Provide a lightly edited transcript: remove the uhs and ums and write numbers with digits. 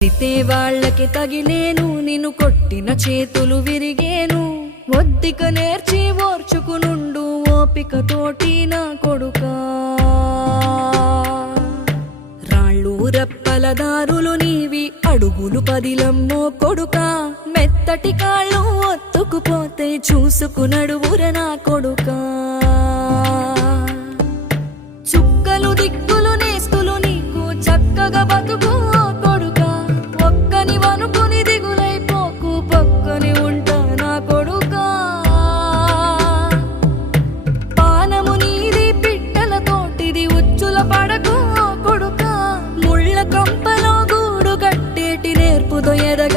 తితే వాళ్ళకి తగిలేను, నిన్ను కొట్టిన చేతులు విరిగేను. ఒద్దిక నేర్చి ఓర్చుకునుండు ఓపిక తోటి నా కొడుకా. రాళ్ళు రెప్పల దారులు నీవి, అడుగులు పదిలమ్మో కొడుకా. మెత్తటి కాళ్ళు ఒత్తుకుపోతే చూసుకునడువుర నా కొడుకా. చుక్కలు దిక్కులు నేస్తులు నీకు చక్కగా బతుకు కొడుకా. ఒక్కని వనుకుని దిగులైపోకు, పక్కని ఉంటా నా కొడుకా. పానము నీది పిట్టల తోటిది, ఉచ్చుల పడకు కొడుకా. ముళ్ళ కంపలో గూడు కట్టేటి నేర్పుతో ఎదగ